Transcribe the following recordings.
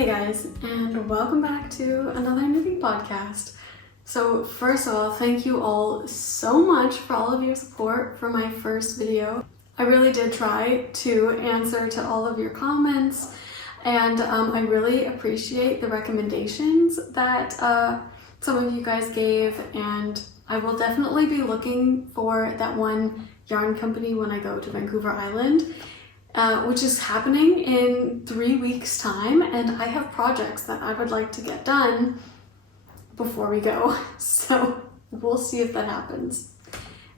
Hey guys, and welcome back to another knitting podcast. So first of all, thank you all so much for all of your support for my first video. I really did try to answer to all of your comments, and I really appreciate the recommendations that some of you guys gave, and I will definitely be looking for that one yarn company when I go to Vancouver Island. Which is happening in 3 weeks' time, and I have projects that I would like to get done before we go, so we'll see if that happens.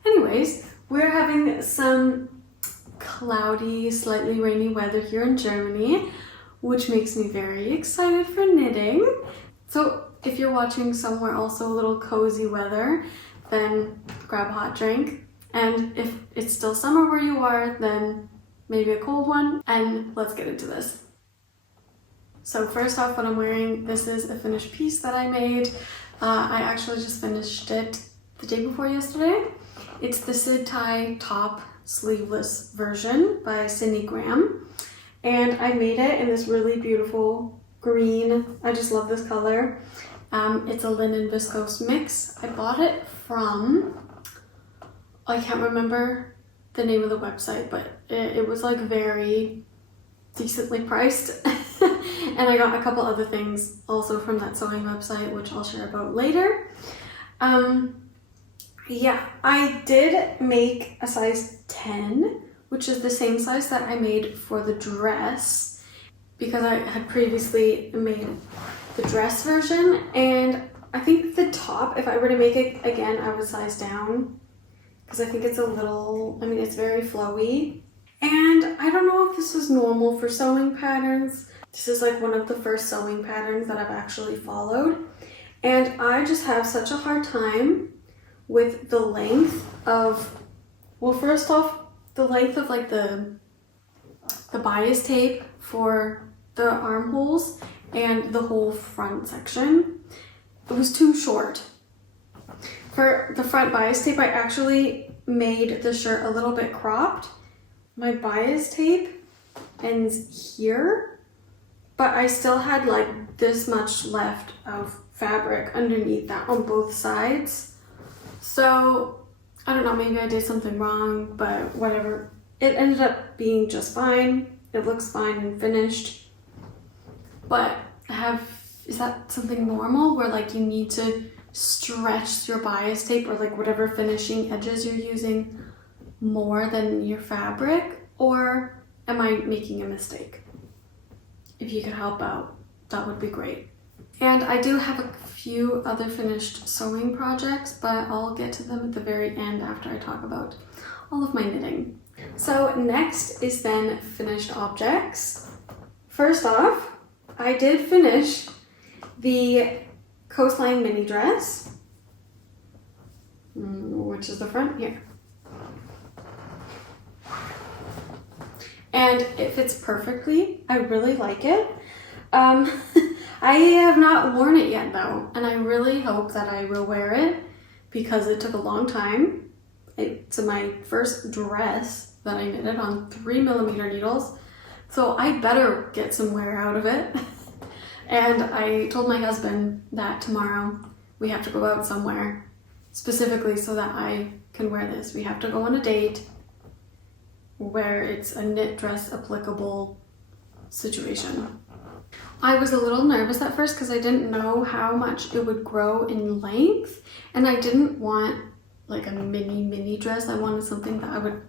Anyways, we're having some cloudy, slightly rainy weather here in Germany, which makes me very excited for knitting. So if you're watching somewhere also a little cozy weather, then grab a hot drink, and if it's still summer where you are, then maybe a cold one, and let's get into this. So first off, what I'm wearing, this is a finished piece that I made. I actually just finished it the day before yesterday. It's the Syd Tie top sleeveless version by Syd Graham, and I made it in this really beautiful green. I just love this color. It's a linen viscose mix. I bought it from, I can't remember the name of the website, but it was like very decently priced. And I got a couple other things also from that sewing website, which I'll share about later. Yeah, I did make a size 10, which is the same size that I made for the dress, because I had previously made the dress version, and I think the top, if I were to make it again, I would size down, because I think it's a little, it's very flowy. And I don't know if this is normal for sewing patterns. This is like one of the first sewing patterns that I've actually followed. And I just have such a hard time with the length of, well, first off, the length of like the bias tape for the armholes and the whole front section. It was too short. For the front bias tape, I actually made the shirt a little bit cropped. My bias tape ends here, but I still had like this much left of fabric underneath that on both sides. So I don't know, maybe I did something wrong, but whatever. It ended up being just fine. It looks fine and finished. But is that something normal where like you need to stretch your bias tape or like whatever finishing edges you're using more than your fabric, or am I making a mistake? If you could help out, that would be great. And I do have a few other finished sewing projects, but I'll get to them at the very end after I talk about all of my knitting. So next is then finished objects. First off, I did finish the Coastline Mini Dress, which is the front here. And it fits perfectly. I really like it. I have not worn it yet though, and I really hope that I will wear it because it took a long time. It's my first dress that I knitted on 3mm needles, so I better get some wear out of it. And I told my husband that tomorrow we have to go out somewhere, specifically so that I can wear this. We have to go on a date where it's a knit dress applicable situation. I was a little nervous at first because I didn't know how much it would grow in length, and I didn't want like a mini dress. I wanted something that I would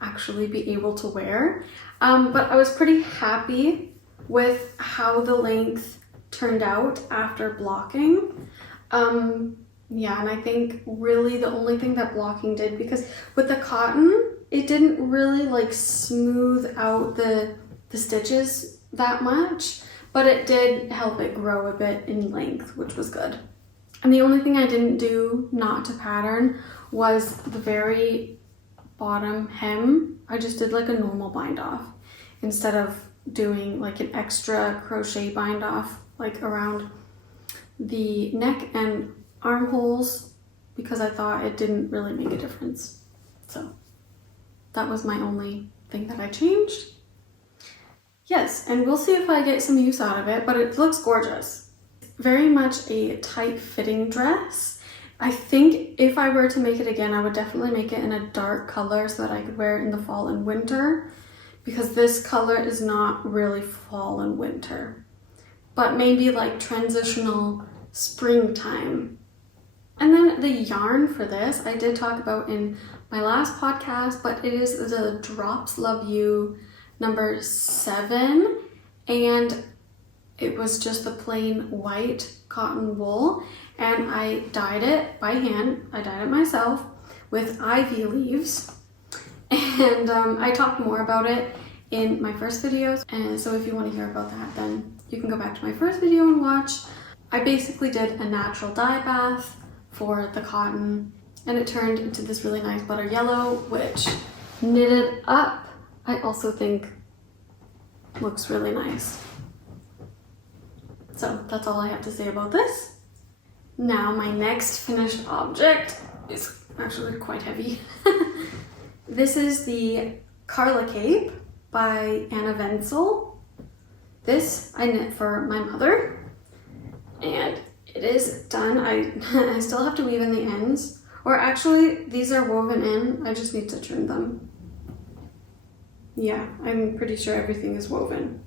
actually be able to wear. But I was pretty happy with how the length turned out after blocking. Yeah, and I think really the only thing that blocking did, because with the cotton, it didn't really like smooth out the stitches that much, but it did help it grow a bit in length, which was good. And the only thing I didn't do not to pattern was the very bottom hem. I just did like a normal bind off instead of doing like an extra crochet bind off like around the neck and armholes, because I thought it didn't really make a difference. So that was my only thing that I changed. Yes, and we'll see if I get some use out of it, but it looks gorgeous. Very much a tight fitting dress. I think if I were to make it again, I would definitely make it in a dark color so that I could wear it in the fall and winter, because this color is not really fall and winter, but maybe like transitional springtime. And then the yarn for this, I did talk about in my last podcast, but it is the Drops Love You number 7, and it was just the plain white cotton wool, and I dyed it by hand. I dyed it myself with ivy leaves, and I talked more about it in my first videos, and so if you want to hear about that, then you can go back to my first video and watch. I basically did a natural dye bath for the cotton, and it turned into this really nice butter yellow, which knitted up, I also think looks really nice. So that's all I have to say about this. Now my next finished object is actually quite heavy. This is the Karla cape by Ventzel. This I knit for my mother, and it is done. I still have to weave in the ends, or actually these are woven in, I just need to trim them. Yeah, I'm pretty sure everything is woven.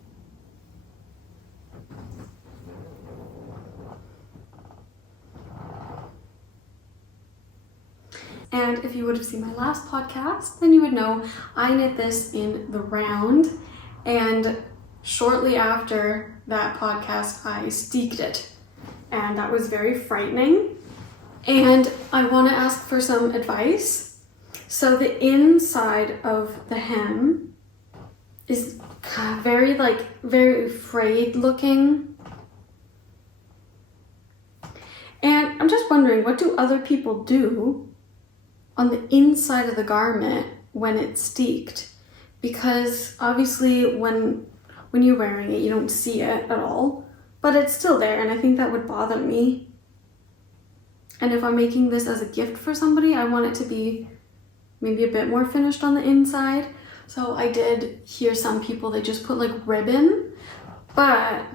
And if you would have seen my last podcast, then you would know I knit this in the round, and shortly after that podcast I steeked it, and that was very frightening, and I want to ask for some advice. So the inside of the hem is very frayed looking, and I'm just wondering, what do other people do on the inside of the garment when it's steeked? Because obviously when you're wearing it, you don't see it at all, but it's still there, and I think that would bother me. And if I'm making this as a gift for somebody, I want it to be maybe a bit more finished on the inside. So I did hear some people, they just put like ribbon, but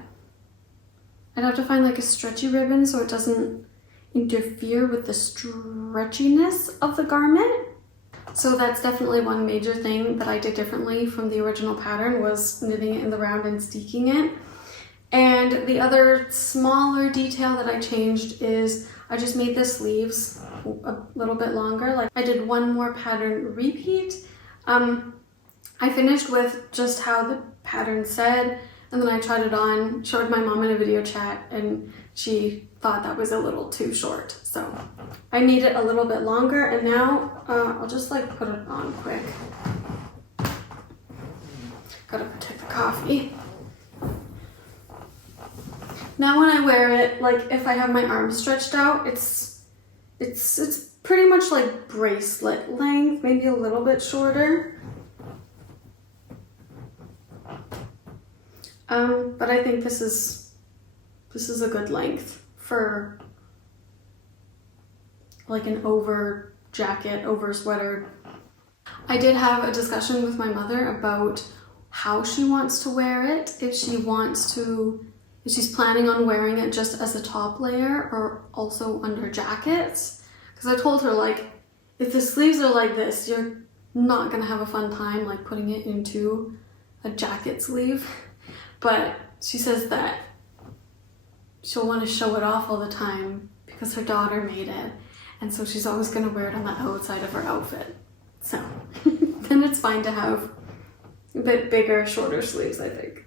I'd have to find like a stretchy ribbon so it doesn't interfere with the stretchiness of the garment. So that's definitely one major thing that I did differently from the original pattern, was knitting it in the round and steeking it. And the other smaller detail that I changed is I just made the sleeves a little bit longer. Like I did one more pattern repeat. I finished with just how the pattern said, and then I tried it on, showed my mom in a video chat, and she thought that was a little too short. So I made it a little bit longer, and now I'll just like put it on quick. Gotta protect the coffee. Now when I wear it, like if I have my arms stretched out, it's pretty much like bracelet length, maybe a little bit shorter. But I think this is a good length for like an over jacket, over sweater. I did have a discussion with my mother about how she wants to wear it, if she's planning on wearing it just as a top layer or also under jackets. Because I told her, like, if the sleeves are like this, you're not gonna have a fun time like putting it into a jacket sleeve. But she says that she'll want to show it off all the time because her daughter made it, and so she's always going to wear it on the outside of her outfit. So then it's fine to have a bit bigger, shorter sleeves, I think.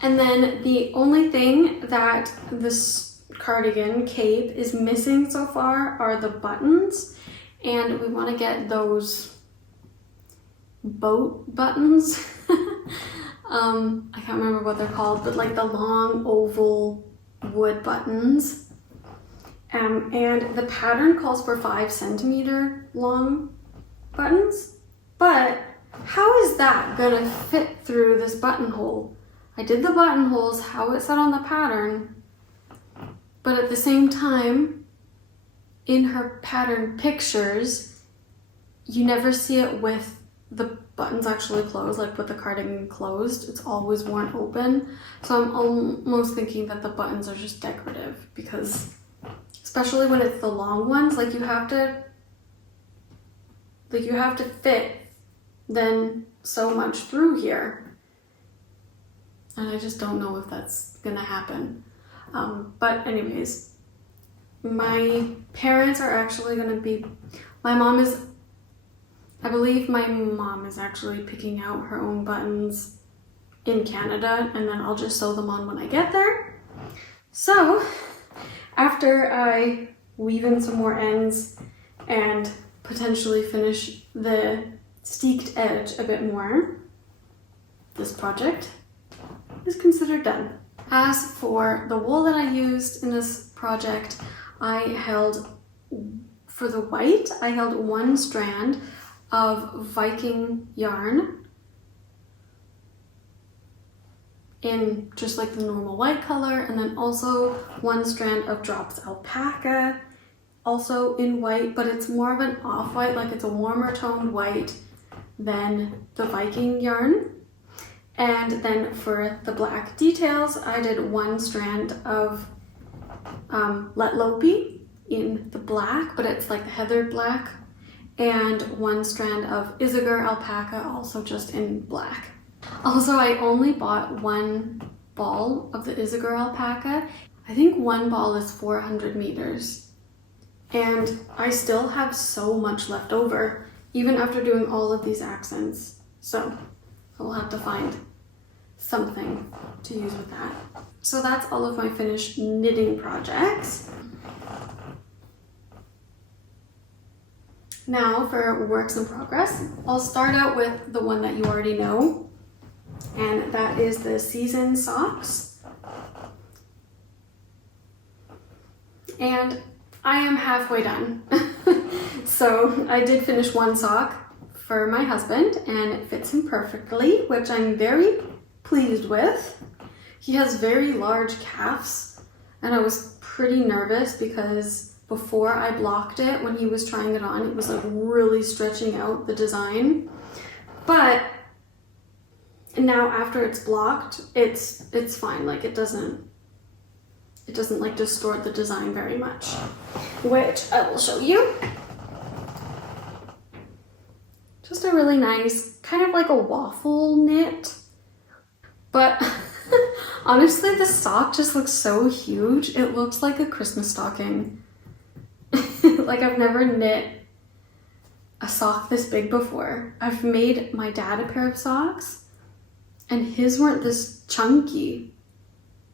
And then the only thing that this cardigan cape is missing so far are the buttons, and we want to get those boat buttons. I can't remember what they're called, but like the long oval wood buttons. And the pattern calls for 5 centimeter long buttons, but how is that gonna fit through this buttonhole? I did the buttonholes how it said on the pattern, but at the same time, in her pattern pictures, you never see it with the buttons actually close, like with the cardigan closed. It's always worn open. So I'm almost thinking that the buttons are just decorative, because especially when it's the long ones, like you have to fit then so much through here. And I just don't know if that's gonna happen. But anyways, my parents are actually gonna be, I believe my mom is actually picking out her own buttons in Canada, and then I'll just sew them on when I get there. So after I weave in some more ends and potentially finish the steeked edge a bit more, this project is considered done. As for the wool that I used in this project, for the white, I held one strand of Viking yarn in just like the normal white color, and then also one strand of drops Alpaca, also in white, but it's more of an off-white, like it's a warmer toned white than the Viking yarn. And then for the black details, I did one strand of Lettlopi in the black, but it's like the heathered black, and one strand of Isager Alpaca, also just in black. Also, I only bought one ball of the Isager Alpaca. I think one ball is 400 meters. And I still have so much left over, even after doing all of these accents. So I'll have to find something to use with that. So that's all of my finished knitting projects. Now for works in progress, I'll start out with the one that you already know, and that is the season socks. And I am halfway done. So I did finish one sock for my husband, and it fits him perfectly, which I'm very pleased with. He has very large calves, and I was pretty nervous because before I blocked it, when he was trying it on, it was like really stretching out the design. But now after it's blocked, it's fine. Like it doesn't like distort the design very much, which I will show you. Just a really nice, kind of like a waffle knit. But honestly, the sock just looks so huge. It looks like a Christmas stocking. Like I've never knit a sock this big before. I've made my dad a pair of socks, and his weren't this chunky,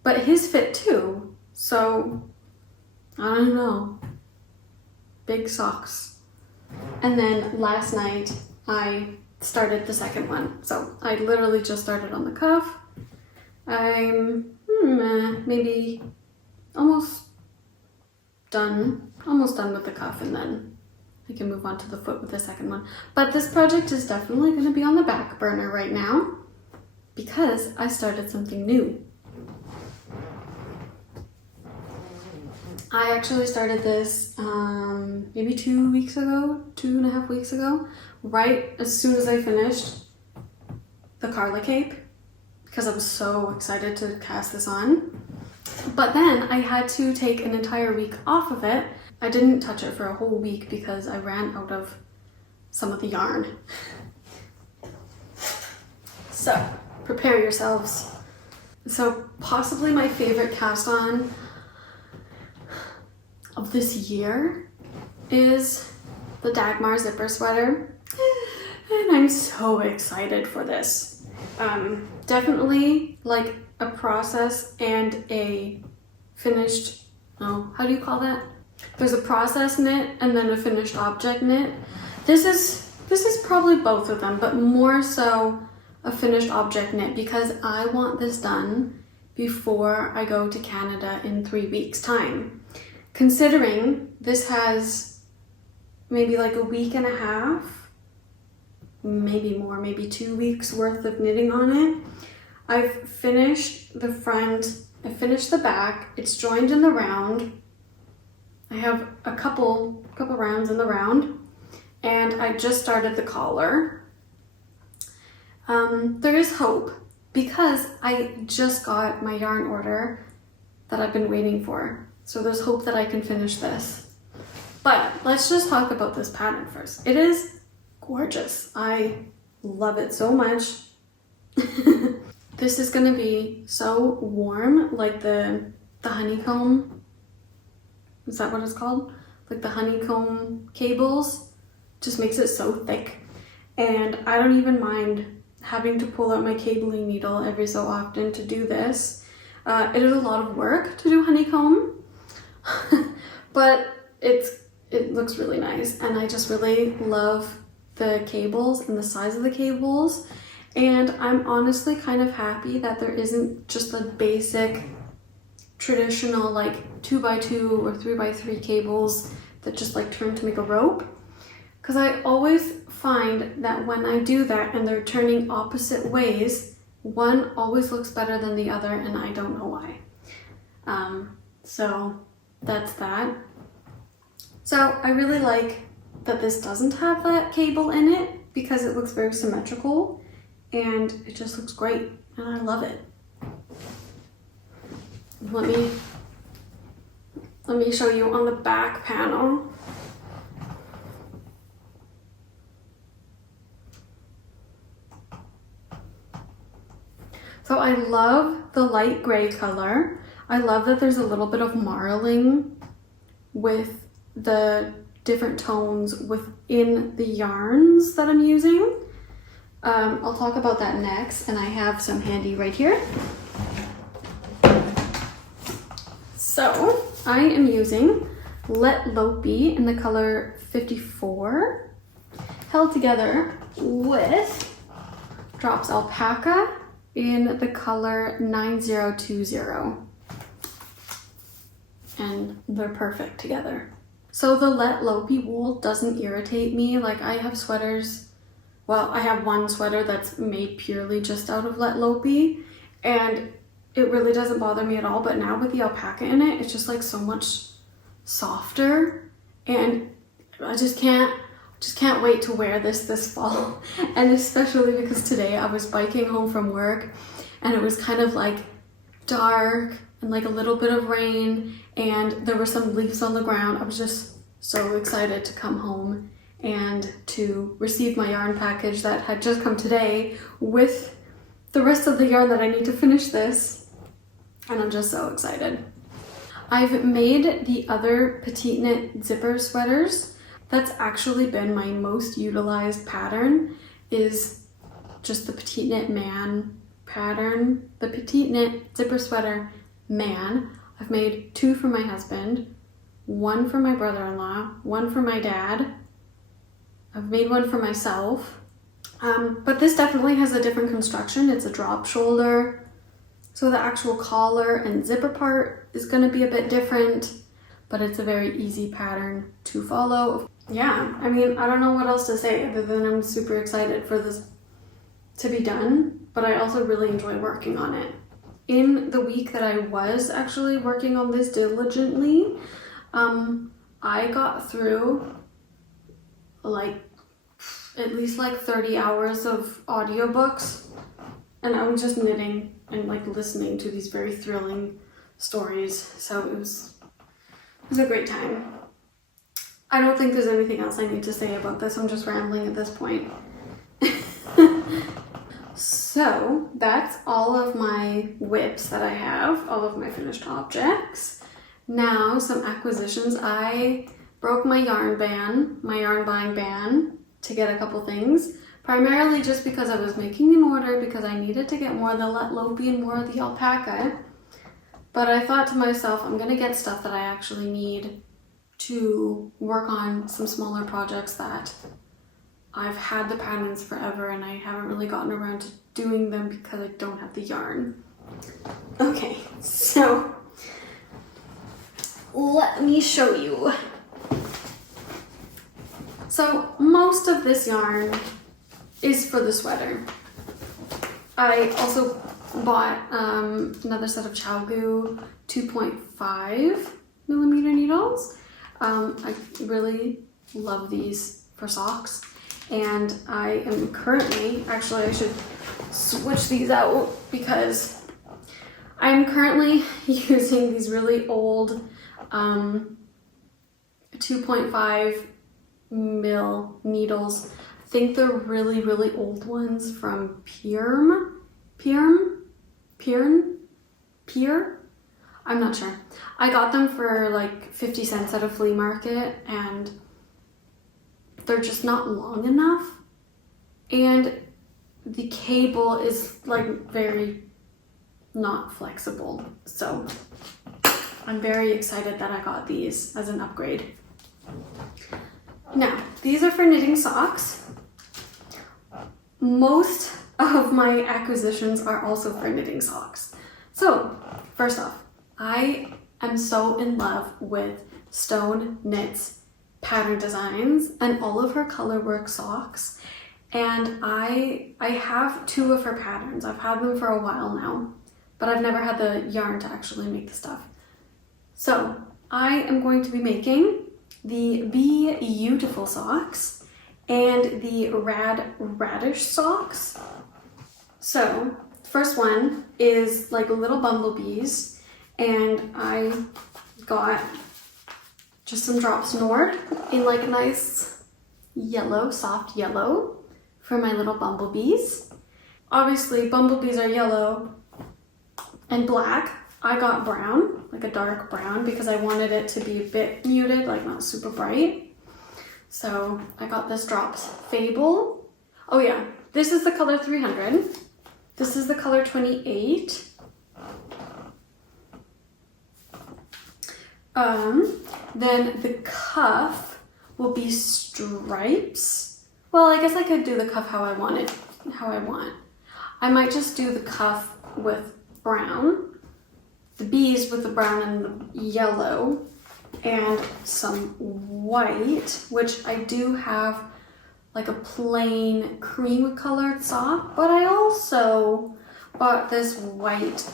but his fit too. So I don't know. Big socks. And then last night I started the second one. So I literally just started on the cuff. I'm maybe almost done with the cuff, and then I can move on to the foot with the second one. But this project is definitely going to be on the back burner right now because I started something new. I actually started this maybe 2.5 weeks ago, right as soon as I finished the Karla cape, because I was so excited to cast this on. But then I had to take an entire week off of it. I didn't touch it for a whole week because I ran out of some of the yarn. So prepare yourselves. So possibly my favorite cast on of this year is the Dagmar zipper sweater, and I'm so excited for this. Definitely like a process and a finished, how do you call that? There's a process knit and then a finished object knit. This is probably both of them, but more so a finished object knit because I want this done before I go to Canada in 3 weeks' time. Considering this has maybe like a week and a half, maybe more, maybe 2 weeks worth of knitting on it. I've finished the front, I finished the back, it's joined in the round. I have a couple rounds in the round, and I just started the collar. There is hope because I just got my yarn order that I've been waiting for. So there's hope that I can finish this. But let's just talk about this pattern first. It is gorgeous. I love it so much. This is gonna be so warm, like the honeycomb. Is that what it's called? Like the honeycomb cables. Just makes it so thick. And I don't even mind having to pull out my cabling needle every so often to do this. It is a lot of work to do honeycomb, but it looks really nice, and I just really love the cables and the size of the cables, and I'm honestly kind of happy that there isn't just a basic traditional like 2x2 or 3x3 cables that just like turn to make a rope, because I always find that when I do that and they're turning opposite ways, one always looks better than the other, and I don't know why. So that's that. So I really like that this doesn't have that cable in it because it looks very symmetrical and it just looks great, and I love it. Let me show you on the back panel. So I love the light gray color. I love that there's a little bit of marling with the different tones within the yarns that I'm using. I'll talk about that next, and I have some handy right here. So I am using Lettlopi in the color 54, held together with Drops Alpaca in the color 9020, and they're perfect together. So the Lettlopi wool doesn't irritate me. Like I have sweaters, well, I have one sweater that's made purely just out of Lettlopi, and it really doesn't bother me at all, but now with the alpaca in it, it's just like so much softer, and I just can't wait to wear this fall. And especially because today I was biking home from work and it was kind of like dark and like a little bit of rain, and there were some leaves on the ground. I was just so excited to come home and to receive my yarn package that had just come today with the rest of the yarn that I need to finish this, and I'm just so excited. I've made the other PetitKnit zipper sweaters. That's actually been my most utilized pattern, is just the PetitKnit Man pattern, the PetitKnit zipper sweater Man. I've made 2 for my husband, 1 for my brother-in-law, 1 for my dad. I've made 1 for myself, but this definitely has a different construction. It's a drop shoulder, so the actual collar and zipper part is going to be a bit different, but it's a very easy pattern to follow. Yeah, I mean, I don't know what else to say other than I'm super excited for this to be done, but I also really enjoy working on it. In the week that I was actually working on this diligently, I got through like at least like 30 hours of audiobooks, and I was just knitting and like listening to these very thrilling stories, so it was a great time. I don't think there's anything else I need to say about this. I'm just rambling at this point. So that's all of my whips that I have, all of my finished objects. Now some acquisitions. I broke my yarn buying ban to get a couple things, primarily just because I was making an order because I needed to get more of the Lettlopi and more of the alpaca. But I thought to myself, I'm gonna get stuff that I actually need to work on some smaller projects that I've had the patterns forever and I haven't really gotten around to doing them because I don't have the yarn. Okay, so let me show you. So most of this yarn is for the sweater. I also bought another set of Chalgu 2.5 millimeter needles. I really love these for socks. and I am currently, actually I should switch these out because I'm currently using these really old 2.5 mil needles. I think they're really, really old ones from Pier? I'm not sure. I got them for like 50 cents at a flea market, and they're just not long enough. And the cable is like very not flexible. So I'm very excited that I got these as an upgrade. Now, these are for knitting socks. Most of my acquisitions are also for knitting socks. So, first off, I am so in love with Stone Knits pattern designs and all of her colorwork socks. And I have 2 of her patterns. I've had them for a while now, but I've never had the yarn to actually make the stuff. So I am going to be making the Be Beautiful socks and the Radish socks. So first one is like little bumblebees, and I got just some drops Nord in like a nice yellow, soft yellow for my little bumblebees. Obviously bumblebees are yellow and black. I got brown, like a dark brown, because I wanted it to be a bit muted, like not super bright. So I got this drops Fable. Oh yeah, this is the color 300. This is the color 28. Then the cuff will be stripes. Well, I guess I could do the cuff how I want it, I might just do the cuff with brown, the bees with the brown and the yellow, and some white, which I do have like a plain cream colored sock, but I also bought this white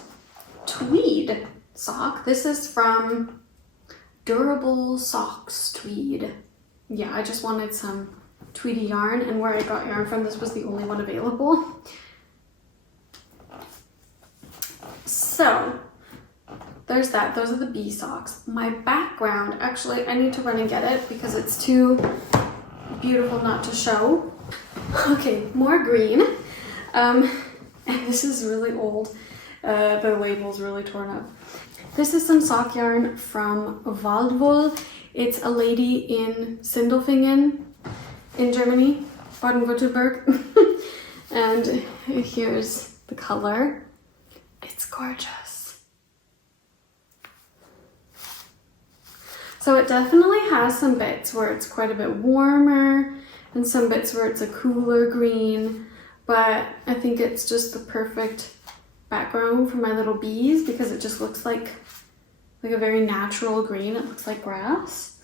tweed sock. This is from Durable Socks Tweed. Yeah, I just wanted some tweedy yarn, and where I got yarn from, this was the only one available. So there's that. Those are the bee socks. My background, actually I need to run and get it because it's too beautiful not to show. Okay, more green. And this is really old. The label's really torn up. This is some sock yarn from Waldwool. It's a lady in Sindelfingen in Germany, Baden-Württemberg. And here's the color. It's gorgeous. So it definitely has some bits where it's quite a bit warmer and some bits where it's a cooler green, but I think it's just the perfect background for my little bees because it just looks like a very natural green. It looks like grass.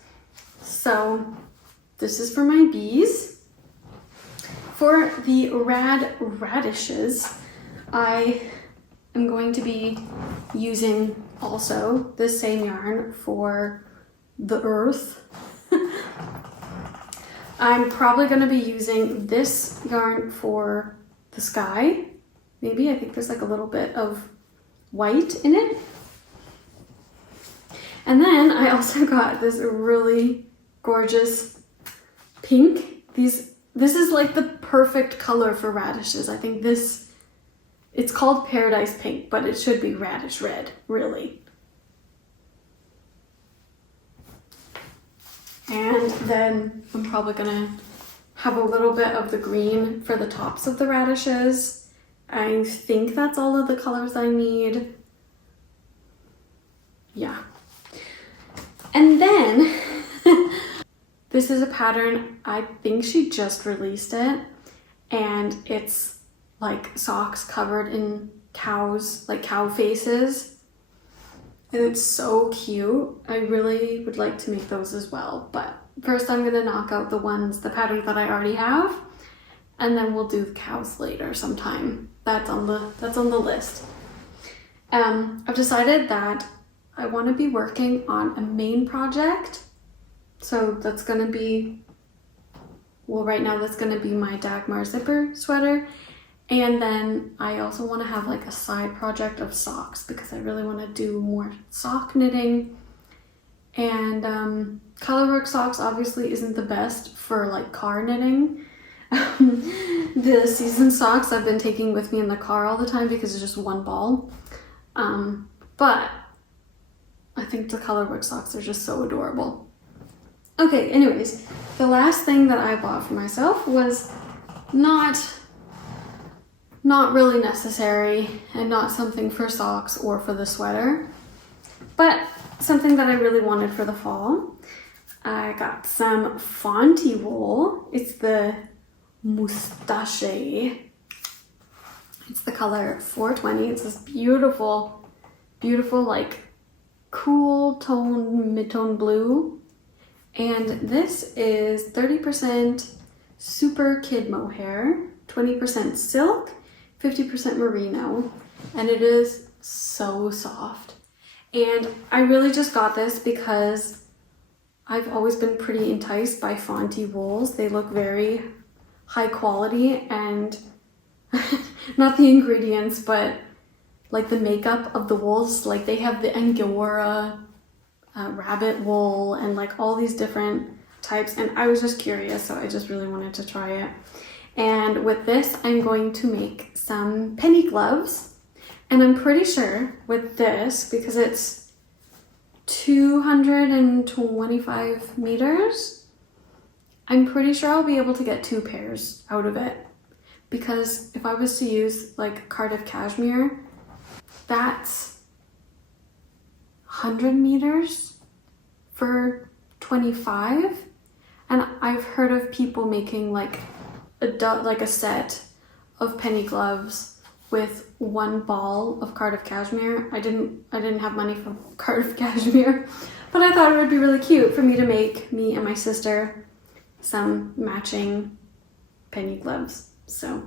So this is for my bees. For the radishes, I am going to be using also the same yarn for the earth. I'm probably going to be using this yarn for the sky. Maybe, I think there's like a little bit of white in it. And then I also got this really gorgeous pink. This is like the perfect color for radishes. I think it's called Paradise Pink, but it should be Radish Red, really. And then I'm probably gonna have a little bit of the green for the tops of the radishes. I think that's all of the colors I need. Yeah. And then this is a pattern, I think she just released it, and it's like socks covered in cows, like cow faces. And it's so cute. I really would like to make those as well. But first I'm gonna knock out the patterns that I already have, and then we'll do the cows later sometime. That's on the list. I've decided that I want to be working on a main project. So that's gonna be well, right now that's gonna be my Dagmar zipper sweater. And then I also want to have like a side project of socks because I really want to do more sock knitting. And colorwork socks obviously isn't the best for like car knitting. The season socks I've been taking with me in the car all the time because it's just one ball. But I think the colorwork socks are just so adorable. Okay, anyways, the last thing that I bought for myself was not really necessary and not something for socks or for the sweater, but something that I really wanted for the fall. I got some Fonty wool. It's the Moustache. It's the color 420. It's this beautiful, beautiful, like cool tone, mid-tone blue. And this is 30% super kid mohair, 20% silk, 50% merino, and it is so soft. And I really just got this because I've always been pretty enticed by Fonty wools. They look very high quality, and not the ingredients, but like the makeup of the wools. Like they have the Angora rabbit wool and like all these different types, and I was just curious, so I just really wanted to try it. And with this, I'm going to make some penny gloves. And I'm pretty sure with this, because it's 225 meters, I'm pretty sure I'll be able to get 2 pairs out of it. Because if I was to use like Cardiff cashmere, that's 100 meters for 25. And I've heard of people making like a set of penny gloves with 1 ball of Cardiff cashmere. I didn't have money for Cardiff cashmere, but I thought it would be really cute for me to make me and my sister some matching penny gloves. So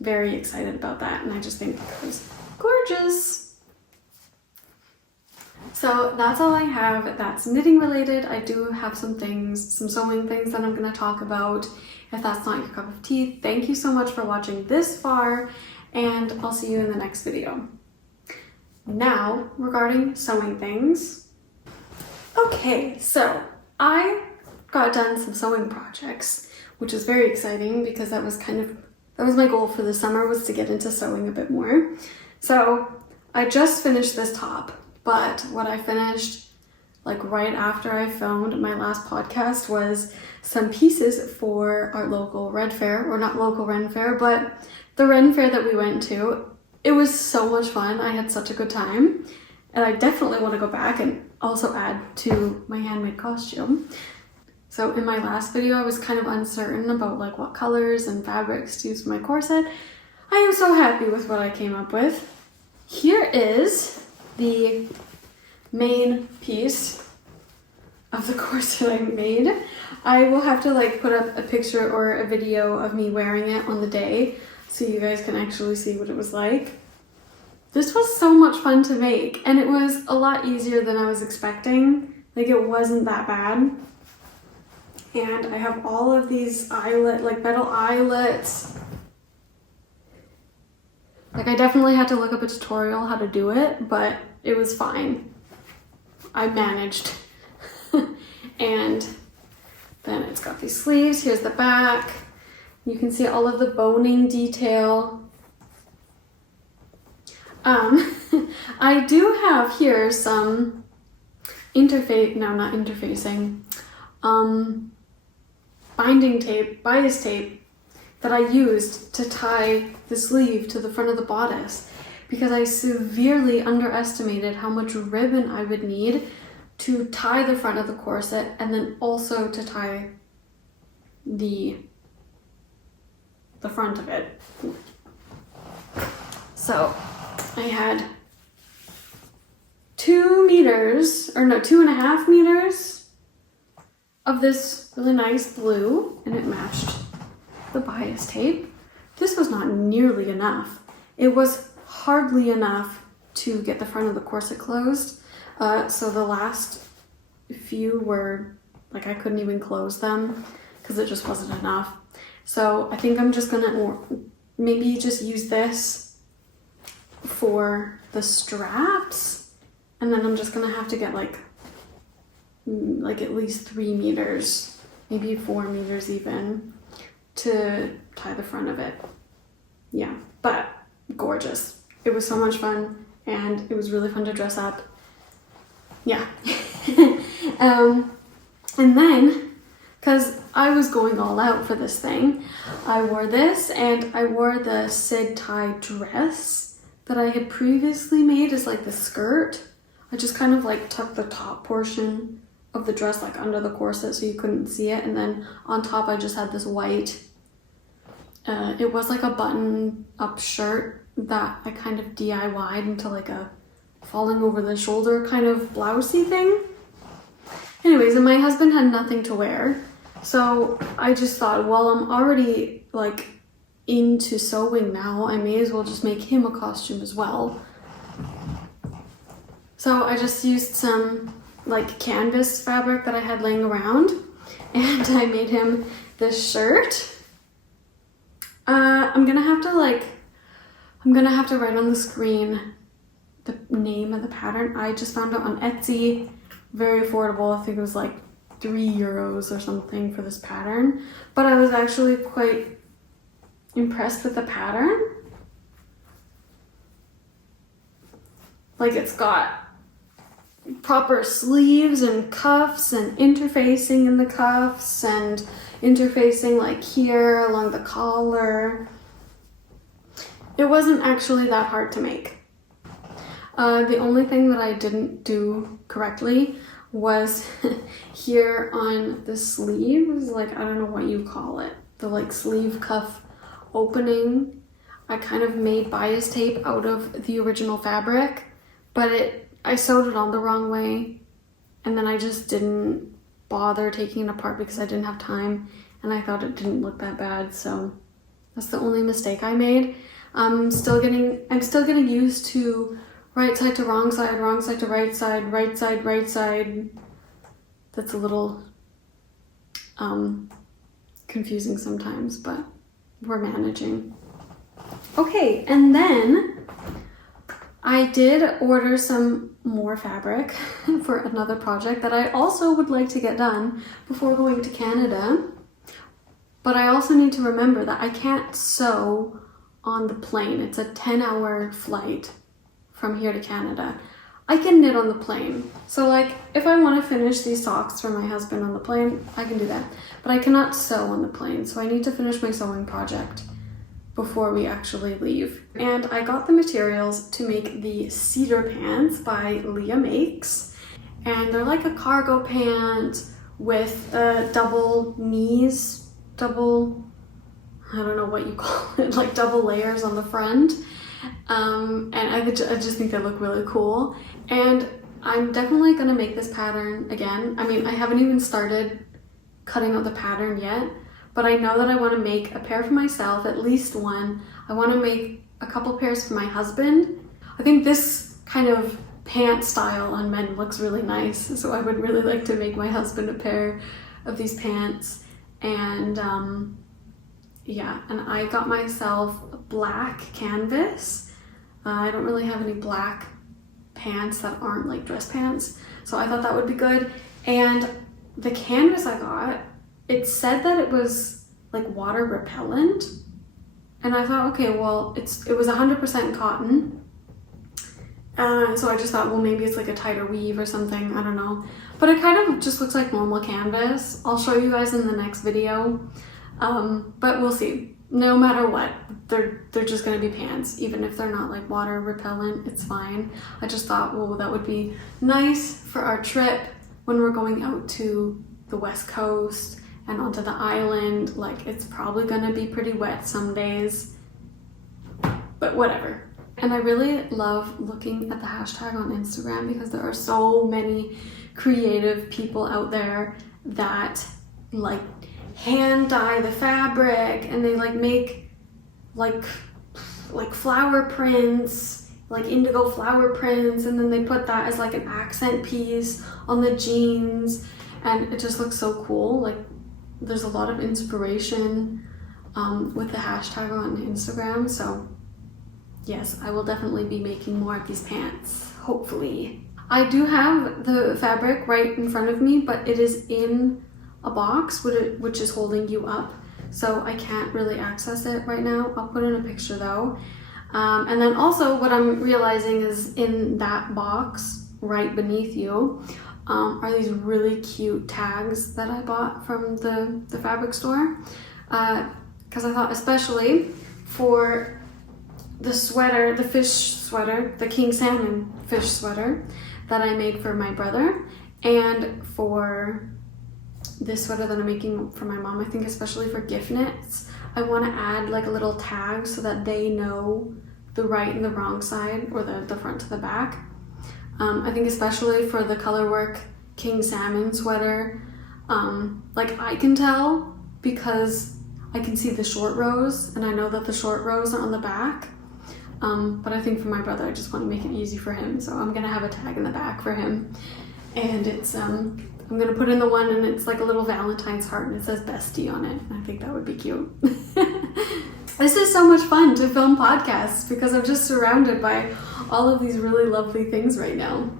very excited about that, and I just think it was gorgeous. So that's all I have that's knitting related. I do have some sewing things that I'm going to talk about. If that's not your cup of tea, thank you so much for watching this far, and I'll see you in the next video. Now, regarding sewing things. Okay, so I got done some sewing projects, which is very exciting because that was my goal for the summer, was to get into sewing a bit more. So I just finished this top, but what I finished like right after I filmed my last podcast was some pieces for our local Ren Fair, or not local Ren Fair, but the Ren Fair that we went to. It was so much fun. I had such a good time, and I definitely want to go back and also add to my handmade costume. So in my last video, I was kind of uncertain about like what colors and fabrics to use for my corset. I am so happy with what I came up with. Here is the main piece of the corset I made. I will have to like put up a picture or a video of me wearing it on the day so you guys can actually see what it was like. This was so much fun to make, and it was a lot easier than I was expecting. Like it wasn't that bad. And I have all of these metal eyelets. Like I definitely had to look up a tutorial how to do it, but it was fine. I managed. And then it's got these sleeves. Here's the back. You can see all of the boning detail. I do have here some binding tape, bias tape that I used to tie the sleeve to the front of the bodice, because I severely underestimated how much ribbon I would need to tie the front of the corset and then also to tie the front of it. So I had 2.5 meters of this really nice blue, and it matched the bias tape. This was not nearly enough. It was hardly enough to get the front of the corset closed. So the last few were like I couldn't even close them because it just wasn't enough. So I think I'm just gonna maybe just use this for the straps, and then I'm just gonna have to get like at least 3 meters, maybe 4 meters even, to tie the front of it. Yeah, but gorgeous. It was so much fun, and it was really fun to dress up. Yeah. And then, because I was going all out for this thing, I wore this, and I wore the Syd Tie dress that I had previously made as like the skirt. I just kind of like tucked the top portion of the dress like under the corset so you couldn't see it, and then on top I just had this white, it was like a button up shirt that I kind of DIY'd into like a falling over the shoulder kind of blousey thing. Anyways, and my husband had nothing to wear, so I just thought, well, I'm already like into sewing now, I may as well just make him a costume as well. So I just used some like canvas fabric that I had laying around, and I made him this shirt. I'm gonna have to write on the screen the name of the pattern. I just found it on Etsy, very affordable. I think it was like €3 or something for this pattern, but I was actually quite impressed with the pattern. Like, it's got proper sleeves and cuffs and interfacing in the cuffs and interfacing like here along the collar. It wasn't actually that hard to make. The only thing that I didn't do correctly was here on the sleeves, like, I don't know what you call it, the like sleeve cuff opening. I kind of made bias tape out of the original fabric, but I sewed it on the wrong way, and then I just didn't bother taking it apart because I didn't have time, and I thought it didn't look that bad, so that's the only mistake I made. I'm still getting used to right side to wrong side to right side, right side. That's a little confusing sometimes, but we're managing. Okay, and then I did order some more fabric for another project that I also would like to get done before going to Canada. But I also need to remember that I can't sew on the plane. It's a 10-hour flight from here to Canada. I can knit on the plane. So like, if I want to finish these socks for my husband on the plane, I can do that. But I cannot sew on the plane, so I need to finish my sewing project before we actually leave. And I got the materials to make the cedar pants by Leah Makes. And they're like a cargo pant with double knees, I don't know what you call it, like double layers on the front. And I just think they look really cool. And I'm definitely gonna make this pattern again. I mean, I haven't even started cutting out the pattern yet, but I know that I want to make a pair for myself, at least one. I want to make a couple pairs for my husband. I think this kind of pant style on men looks really nice, so I would really like to make my husband a pair of these pants. And yeah, and I got myself black canvas. I don't really have any black pants that aren't like dress pants, so I thought that would be good. And the canvas I got, it said that it was like water repellent, and I thought, okay, well, it was 100% cotton, so I just thought, well, maybe it's like a tighter weave or something, I don't know, but it kind of just looks like normal canvas. I'll show you guys in the next video, but we'll see. No matter what, they're just gonna be pants, even if they're not like water repellent, it's fine. I just thought, well, that would be nice for our trip when we're going out to the West Coast and onto the island. Like, it's probably gonna be pretty wet some days, but whatever. And I really love looking at the hashtag on Instagram because there are so many creative people out there that like hand dye the fabric, and they like make like flower prints, like indigo flower prints, and then they put that as like an accent piece on the jeans, and it just looks so cool. Like, there's a lot of inspiration with the hashtag on Instagram, so yes, I will definitely be making more of these pants, hopefully. I do have the fabric right in front of me, but it is in a box which is holding you up, so I can't really access it right now. I'll put in a picture though. And then also what I'm realizing is in that box right beneath you are these really cute tags that I bought from the fabric store. Because I thought especially for the sweater, the fish sweater, the king salmon fish sweater that I made for my brother, and for this sweater that I'm making for my mom, I think especially for gift knits, I want to add like a little tag so that they know the right and the wrong side, or the front to the back. I think especially for the colorwork king salmon sweater, like I can tell because I can see the short rows, and I know that the short rows are on the back. But I think for my brother, I just want to make it easy for him, so I'm gonna have a tag in the back for him, and it's I'm gonna put in the one, and it's like a little Valentine's heart, and it says bestie on it. I think that would be cute. This is so much fun to film podcasts because I'm just surrounded by all of these really lovely things right now.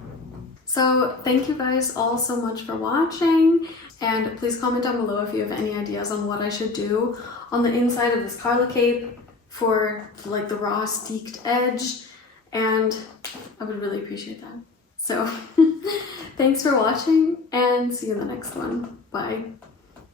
So thank you guys all so much for watching, and please comment down below if you have any ideas on what I should do on the inside of this Karla cape for like the raw steeked edge, and I would really appreciate that. So thanks for watching, and see you in the next one. Bye.